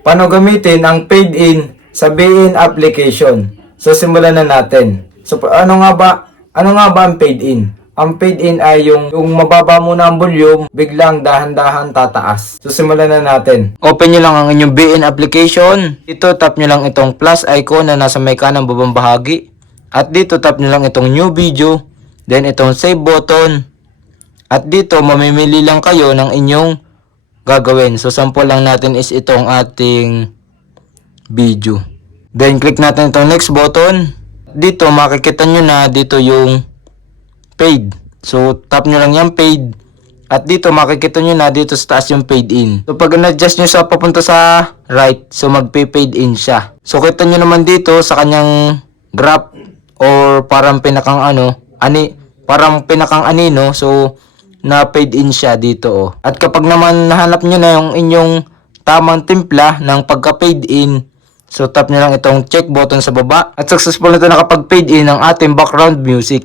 paano gamitin ang paid in sa BN application. So simulan na natin. So ano nga ba ang paid in? Ang paid in ay yung mababa muna ang volume, biglang dahan-dahan tataas. So simulan na natin. Open nyo lang ang inyong BN application. Dito tap nyo lang itong plus icon na nasa may kanang babang bahagi. At dito tap nyo lang itong new video. Then itong save button. At dito mamimili lang kayo ng inyong gagawin. So sample lang natin is itong ating video. Then click natin itong next button. Dito makikita nyo na dito yung paid. So tap nyo lang yung paid. At dito makikita nyo na dito sa taas yung paid in. So pag na-adjust nyo sa papunta sa right, so magpe-paid in siya. So kita nyo naman dito sa kanyang graph or parang pinakang parang pinakang anino. So na paid in siya dito oh. At kapag naman nahanap nyo na yung inyong tamang timpla ng pagka-paid in, so tap nyo lang itong check button sa baba at successful na ito nakapag-paid in ang ating background music.